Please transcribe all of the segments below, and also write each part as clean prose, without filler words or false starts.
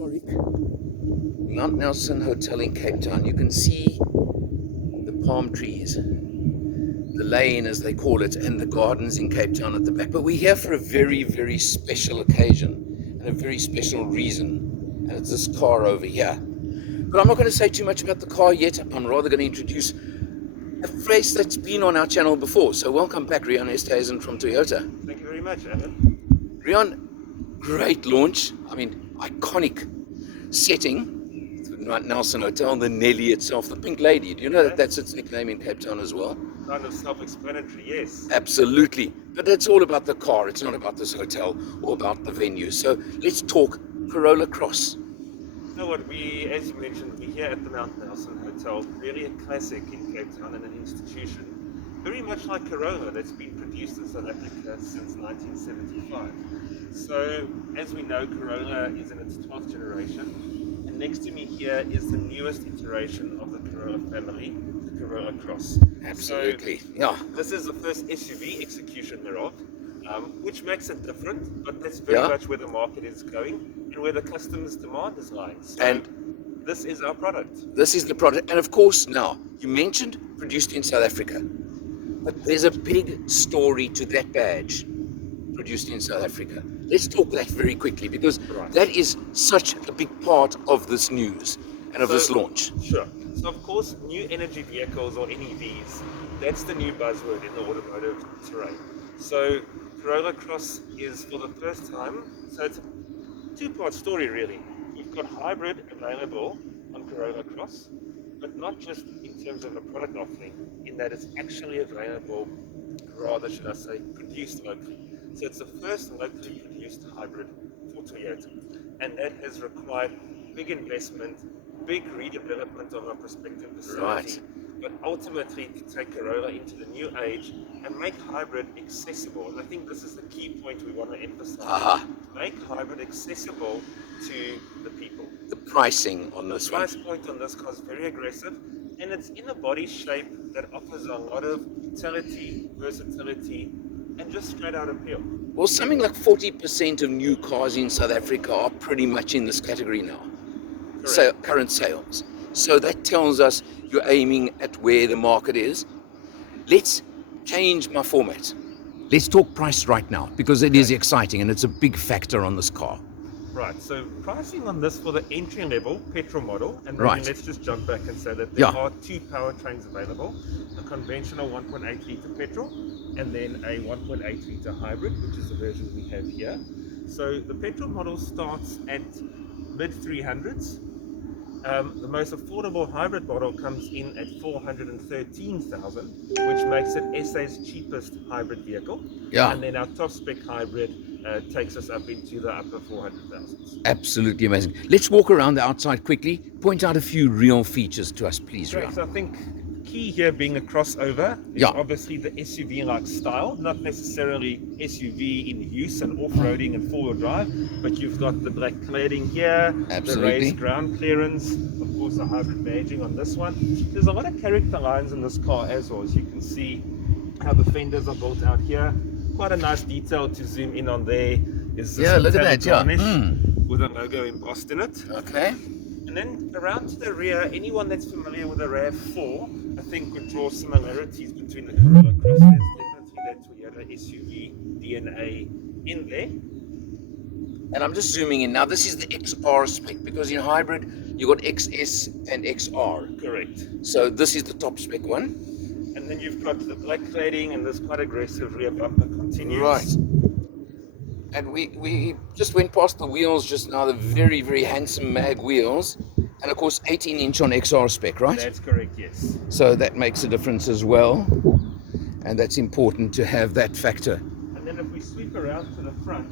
historic Mount Nelson Hotel in Cape Town. You can see the palm trees, the lane as they call it, and the gardens in Cape Town at the back. But we're here for a very, very special occasion and a very special reason, and it's this car over here. But I'm not going to say too much about the car yet. I'm rather going to introduce a face that's been on our channel before. So welcome back, Rian Esthuizen from Toyota. Thank you very much, Alan. Rian, great launch. I mean, iconic setting. Mount Nelson Hotel, the Nelly itself, the Pink Lady. Do you know that that's its nickname in Cape Town as well? Kind of self-explanatory, yes. Absolutely. But it's all about the car. It's not about this hotel or about the venue. So let's talk Corolla Cross. You know what, as you mentioned, we're here at the Mount Nelson Hotel, really a classic in Cape Town and an institution. Very much like Corolla, that's been produced in South Africa since 1975. So, as we know, Corolla is in its 12th generation. And next to me here is the newest iteration of the Corolla family, the Corolla Cross. Absolutely, So, yeah. This is the first SUV execution thereof, which makes it different, but that's very much where the market is going and where the customer's demand is lying. So, And this is our product. this is the product. And of course, now, you mentioned produced in South Africa. But there's a big story to that badge, produced in South Africa. Let's talk that very quickly, because that is such a big part of this news and of this launch. Sure. So of course, new energy vehicles or NEVs, that's the new buzzword in the automotive terrain. So Corolla Cross is for the first time, so it's a two-part story really. We've got hybrid available on Corolla Cross, but not just in terms of a product offering, in that it's actually available, rather should I say, produced locally. So it's the first locally produced hybrid for Toyota, and that has required big investment, big redevelopment of our prospective facility, but ultimately to take Corolla into the new age and make hybrid accessible. And I think this is the key point we want to emphasize. Make hybrid accessible to the people. The pricing on this one. The price point on this car is very aggressive, and it's in a body shape that offers a lot of utility, versatility, and just straight out appeal. Well, something like 40% of new cars in South Africa are pretty much in this category now. So, current sales. So that tells us you're aiming at where the market is. Let's change my format. Let's talk price right now, because it is exciting and it's a big factor on this car. Right, so pricing on this for the entry-level petrol model, and maybe let's just jump back and say that there are two powertrains available, a conventional 1.8 litre petrol and then a 1.8 litre hybrid, which is the version we have here. So the petrol model starts at mid-300s. The most affordable hybrid model comes in at 413,000, which makes it SA's cheapest hybrid vehicle. And then our top spec hybrid takes us up into the upper 400,000s. Absolutely amazing. Let's walk around the outside quickly. Point out a few real features to us, please, Rian. So I think key here being a crossover is obviously the SUV-like style, not necessarily SUV in use and off-roading and four-wheel drive, but you've got the black cladding here, the raised ground clearance, of course the hybrid badging on this one. There's a lot of character lines in this car as well, as you can see how the fenders are built out here. Quite a nice detail to zoom in on there is this look at that, varnish with a logo embossed in it. Okay. And then around to the rear, anyone that's familiar with the RAV4, I think would draw similarities between the Corolla Cross. There's definitely that Toyota SUV DNA in there. And I'm just zooming in now. This is the XR spec, because in hybrid you got XS and XR. Correct. So this is the top spec one. And then you've got the black cladding and this quite aggressive rear bumper continues. Right. And we just went past the wheels just now, the very, very handsome mag wheels. And of course 18-inch on XR spec, right? That's correct, yes. So that makes a difference as well. And that's important to have that factor. And then if we sweep around to the front,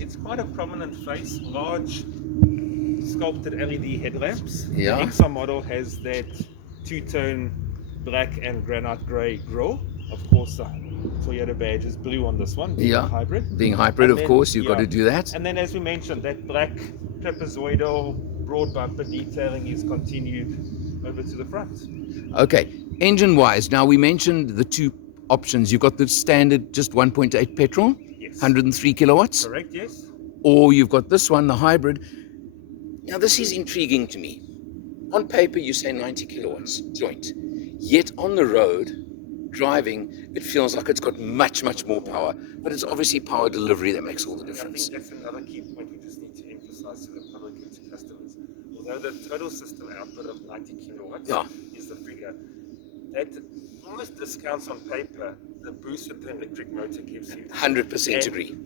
it's quite a prominent face, large sculpted LED headlamps. The XR model has that two-tone black and granite grey grille. Of course, the Toyota badge is blue on this one, being hybrid. Being hybrid, of course, you've got to do that. And then, as we mentioned, that black trapezoidal broad bumper detailing is continued over to the front. Okay, engine-wise, now we mentioned the two options. You've got the standard just 1.8 petrol. Yes. 103 kilowatts. Correct, yes. Or you've got this one, the hybrid. Now, this is intriguing to me. On paper, you say 90 kilowatts joint. Yet on the road, driving, it feels like it's got much, much more power. But it's obviously power delivery that makes all the I difference. think that's another key point we just need to emphasize to the public and to customers. Although the total system output of 90 kilowatts is the figure, that almost discounts on paper the boost that the electric motor gives you. 100% agree.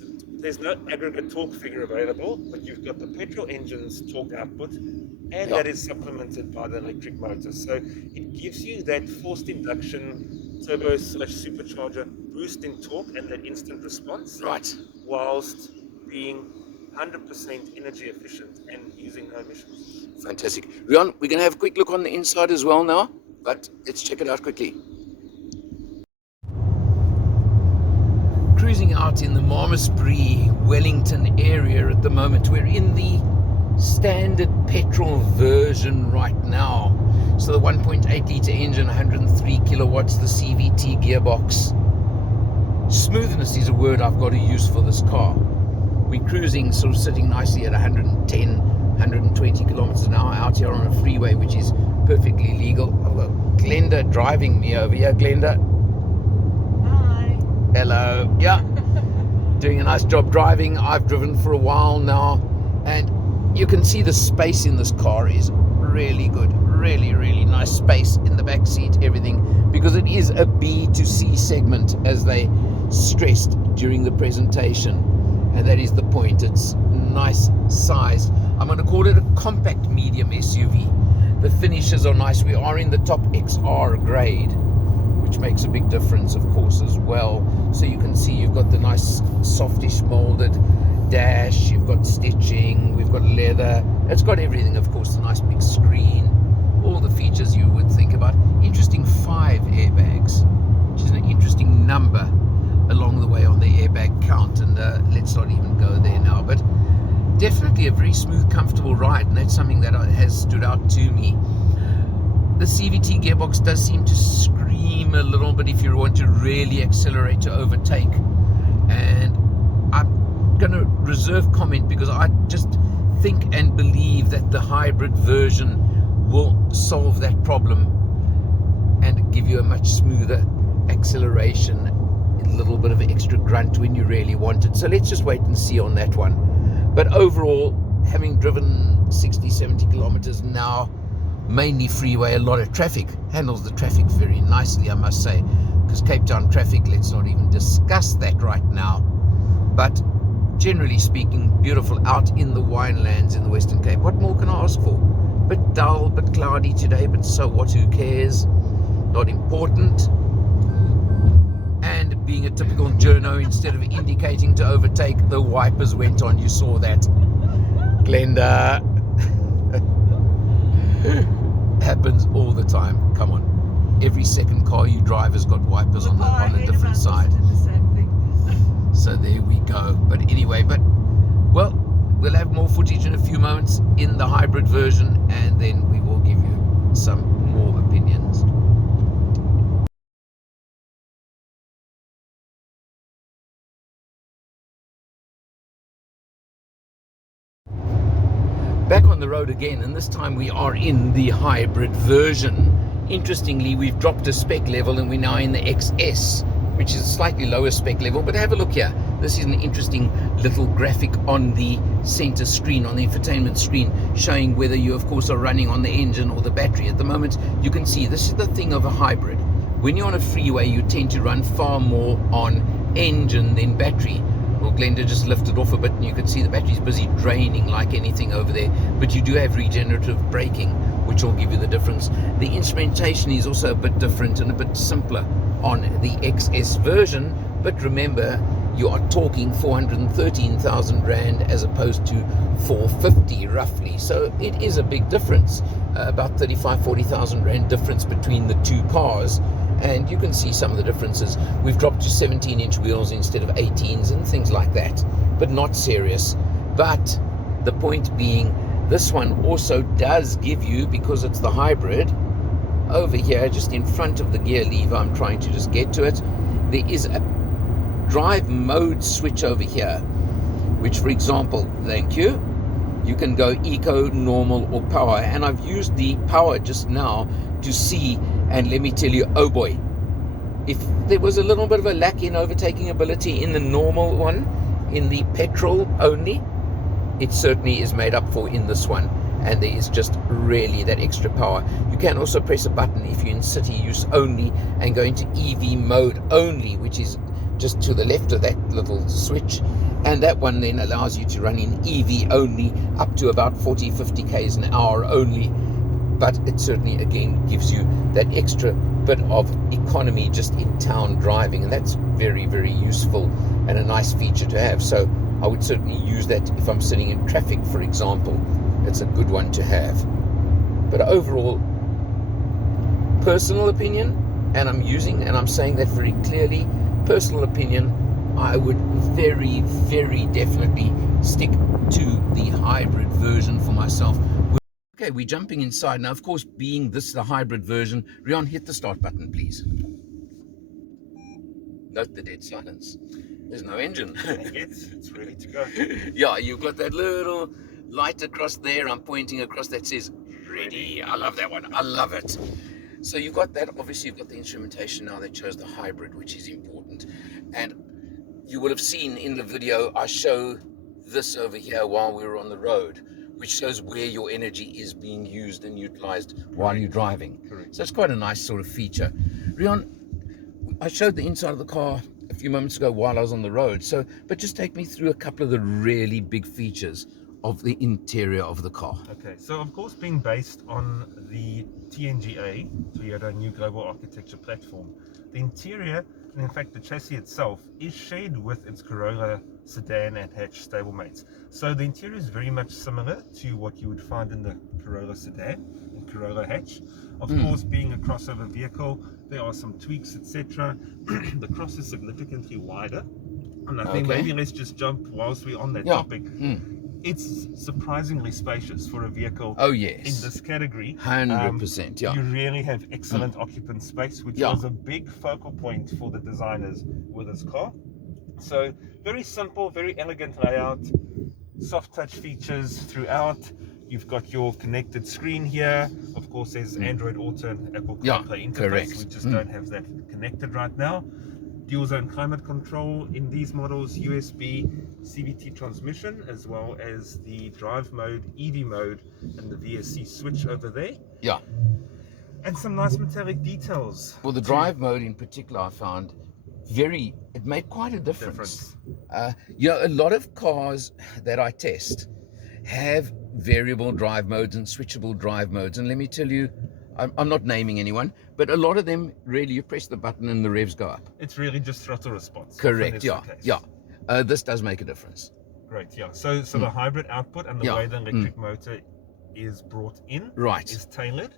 There's no aggregate torque figure available, but you've got the petrol engine's torque output, and that is supplemented by the electric motor. So it gives you that forced induction turbo/supercharger boost in torque and that instant response, Right. whilst being 100% energy efficient and using no emissions. Fantastic. Rian, we're going to have a quick look on the inside as well now, but let's check it out quickly. Cruising out in the Malmesbury, Wellington area at the moment. We're in the standard petrol version right now. So the 1.8 litre engine, 103 kilowatts, the CVT gearbox. Smoothness is a word I've got to use for this car. We're cruising, sort of sitting nicely at 110, 120 kilometers an hour out here on a freeway, which is perfectly legal. I've got Glenda driving me over here. Glenda. Hi. Hello. Yeah. Doing a nice job driving. I've driven for a while now, and you can see the space in this car is really good. Really, really nice space in the back seat, everything, because it is a B to C segment, as they stressed during the presentation, and that is the point. It's nice sized. I'm going to call it a compact medium SUV. The finishes are nice. We are in the top XR grade, which makes a big difference, of course, as well. So you can see you've got the nice softish molded dash, you've got stitching, we've got leather, it's got everything, of course, the nice big screen, all the features you would think about. Interesting 5 airbags, which is an interesting number along the way on the airbag count, and let's not even go there now, but definitely a very smooth, comfortable ride, and that's something that has stood out to me. The CVT gearbox does seem to scream a little bit if you want to really accelerate to overtake, and I'm going to reserve comment because I just think and believe that the hybrid version will solve that problem and give you a much smoother acceleration, a little bit of extra grunt when you really want it. So let's just wait and see on that one. But overall, having driven 60-70 kilometers now, mainly freeway, a lot of traffic, handles the traffic very nicely, I must say, because Cape Town traffic, let's not even discuss that right now. But generally speaking, beautiful out in the winelands in the Western Cape. What more can I ask for? Bit dull, bit cloudy today, but so what, who cares? Not important. And being a typical journo, instead of indicating to overtake, the wipers went on. You saw that, Glenda. Happens all the time. Come on, every second car you drive has got wipers on a different side. So there we go. But anyway, well, we'll have more footage in a few moments in the hybrid version, and then we will give you some more opinions. Back on the road again, and this time we are in the hybrid version. Interestingly, we've dropped a spec level and we're now in the XS, which is a slightly lower spec level. But have a look here. This is an interesting little graphic on the center screen, on the infotainment screen, showing whether you, of course, are running on the engine or the battery. At the moment, you can see this is the thing of a hybrid. When you're on a freeway, you tend to run far more on engine than battery. Well, Glenda just lifted off a bit, and you can see the battery's busy draining like anything over there. But you do have regenerative braking, which will give you the difference. The instrumentation is also a bit different and a bit simpler on the XS version. But remember, you are talking 413,000 Rand as opposed to 450 roughly. So it is a big difference, about 40,000 Rand difference between the two cars. And you can see some of the differences. We've dropped to 17-inch wheels instead of 18s and things like that, but not serious. But the point being, this one also does give you, because it's the hybrid, over here just in front of the gear lever, I'm trying to just get to it, there is a drive mode switch over here, which, for example, thank you, you can go eco, normal, or power. And I've used the power just now to see, and let me tell you, oh boy, if there was a little bit of a lack in overtaking ability in the normal one, in the petrol only, it certainly is made up for in this one. And there is just really that extra power. You can also press a button if you're in city use only and go into EV mode only, which is just to the left of that little switch. And that one then allows you to run in EV only up to about 40-50 k's an hour only. But it certainly, again, gives you that extra bit of economy just in town driving. And that's very, very useful and a nice feature to have. So I would certainly use that if I'm sitting in traffic, for example. It's a good one to have. But overall, personal opinion, and I'm saying that very clearly, personal opinion, I would very, very definitely stick to the hybrid version for myself. Okay, we're jumping inside. Now, of course, being this the hybrid version, Rian, hit the start button, please. Note the dead silence. There's no engine. It's ready to go. Yeah, you've got that little light across there. I'm pointing across that says ready. I love that one. I love it. So you've got that. Obviously, you've got the instrumentation now. They chose the hybrid, which is important. And you would have seen in the video, I show this over here while we were on the road, which shows where your energy is being used and utilized while you're driving. Correct. So it's quite a nice sort of feature. Rian, I showed the inside of the car a few moments ago while I was on the road. So, but just take me through a couple of the really big features of the interior of the car. Okay, so of course, being based on the TNGA, Toyota New Global Architecture platform, the interior, and in fact the chassis itself, is shared with its Corolla sedan and hatch stablemates. So the interior is very much similar to what you would find in the Corolla sedan and Corolla hatch. Of course, being a crossover vehicle, there are some tweaks, etc. The Cross is significantly wider, and I think maybe let's just jump whilst we're on that topic. It's surprisingly spacious for a vehicle in this category. 100%, yeah. You really have excellent occupant space, which was a big focal point for the designers with this car. So very simple, very elegant layout, soft touch features throughout. You've got your connected screen here. Of course, there's Android Auto and Apple CarPlay interface. Correct. We just don't have that connected right now. Dual zone climate control in these models, USB CVT transmission, as well as the drive mode, EV mode, and the VSC switch over there. Yeah. And some nice metallic details. Well, the drive mode in particular, I found it made quite a difference. A lot of cars that I test have variable drive modes and switchable drive modes. And let me tell you, I'm not naming anyone, but a lot of them, really, you press the button and the revs go up. It's really just throttle response. Correct, this does make a difference. Great, yeah. So the hybrid output and the way the electric motor is brought in is tailored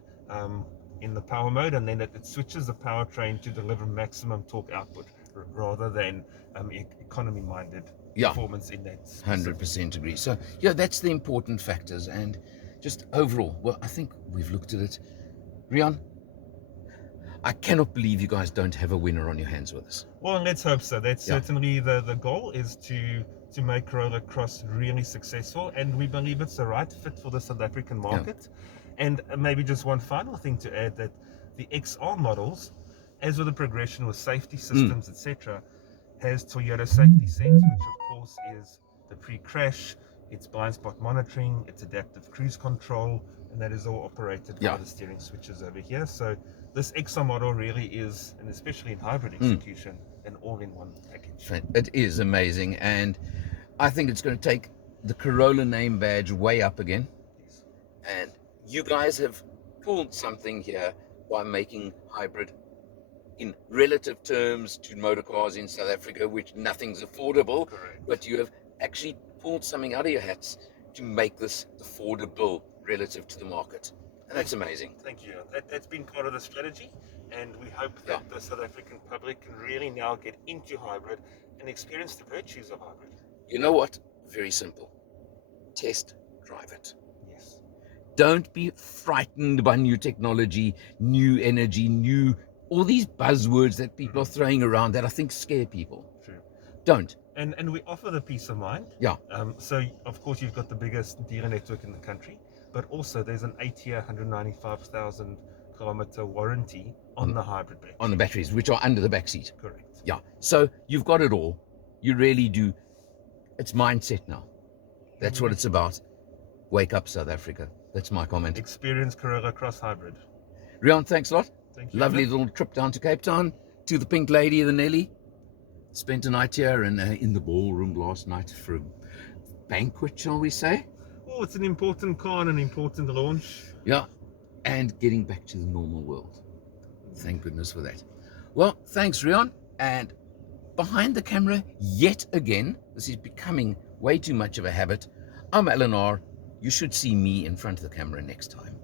in the power mode, and then it switches the powertrain to deliver maximum torque output rather than economy-minded performance in that. 100% agree. So, that's the important factors. And just overall, well, I think we've looked at it. Rian, I cannot believe you guys don't have a winner on your hands with us. Well, let's hope so. That's certainly the goal, is to make Corolla Cross really successful, and we believe it's the right fit for the South African market. And maybe just one final thing to add, that the XR models, as with the progression with safety systems, etc., has Toyota Safety Sense, which of course is the pre-crash, it's blind spot monitoring, it's adaptive cruise control, and that is all operated by the steering switches over here. So this XR model really is, and especially in hybrid execution, an all-in-one package. It is amazing, and I think it's going to take the Corolla name badge way up again. And you guys have pulled something here by making hybrid in relative terms to motor cars in South Africa, which nothing's affordable. Correct. But you have actually pulled something out of your hats to make this affordable relative to the market. And that's amazing. Thank you. That's been part of the strategy, and we hope that the South African public can really now get into hybrid and experience the virtues of hybrid. You know what? Very simple. Test drive it. Yes. Don't be frightened by new technology, new energy, all these buzzwords that people are throwing around that I think scare people. True. Don't. And we offer the peace of mind. Yeah. So of course you've got the biggest dealer network in the country, but also there's an 8-year, 195,000 kilometer warranty on the hybrid battery. On the batteries, which are under the back seat. Correct. Yeah. So you've got it all. You really do. It's mindset now. That's what it's about. Wake up, South Africa. That's my comment. Experience Corolla Cross hybrid. Rian, thanks a lot. Thank you. Lovely little trip down to Cape Town, to the Pink Lady, the Nelly. Spent a night here and in the ballroom last night for a banquet, shall we say? Oh, it's an important car and an important launch. Yeah, and getting back to the normal world. Thank goodness for that. Well, thanks, Rian. And behind the camera, yet again, this is becoming way too much of a habit. I'm Eleanor. You should see me in front of the camera next time.